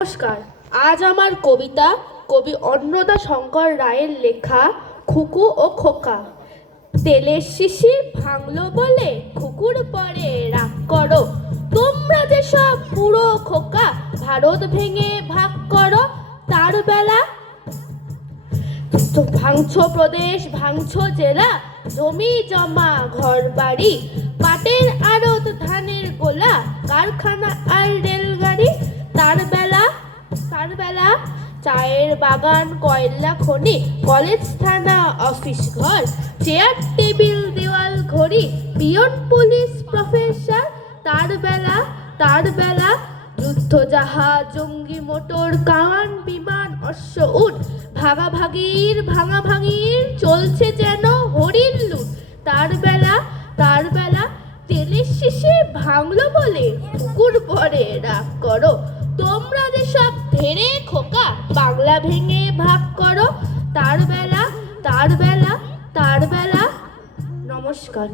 নমস্কার। আজ আমার কবিতা কবি অন্নদা শঙ্কর রায়ের লেখা খুকু ও খোকা। তেলের শিশির ভাঙলো বলে খুকুর পরে রাগ করো, তোমরা যে সব পুরো খোকা ভারত ভেঙে ভাগ করো। তার বেলা তো ভাঙছো প্রদেশ, ভাঙছো জেলা, জমি জমা ঘর বাড়ি, পাটের আড়ত, ধানের গোলা, কারখানা আর রেলগাড়ি। তার বেলা চায়ের বাগান, কয়লা খনি, কলেজ, থানা, অফিস ঘর, চেয়ার টেবিল, দেওয়াল ঘড়ি, পিয়ন, পুলিশ, প্রফেসর। তার বেলা যুদ্ধ জাহাজ, জঙ্গি মোটর, কামান, বিমান, অশ্ব, উট, ভাঙাভাঙির চলছে যেন হরিণ লুট। তার বেলা তেলের শিশি ভাঙলো বলে কুকুর পরে রাগ করো, তোমরা যে সব ধেড়ে খোকা বাংলা ভেঙে ভাগ করো। তার বেলা নমস্কার।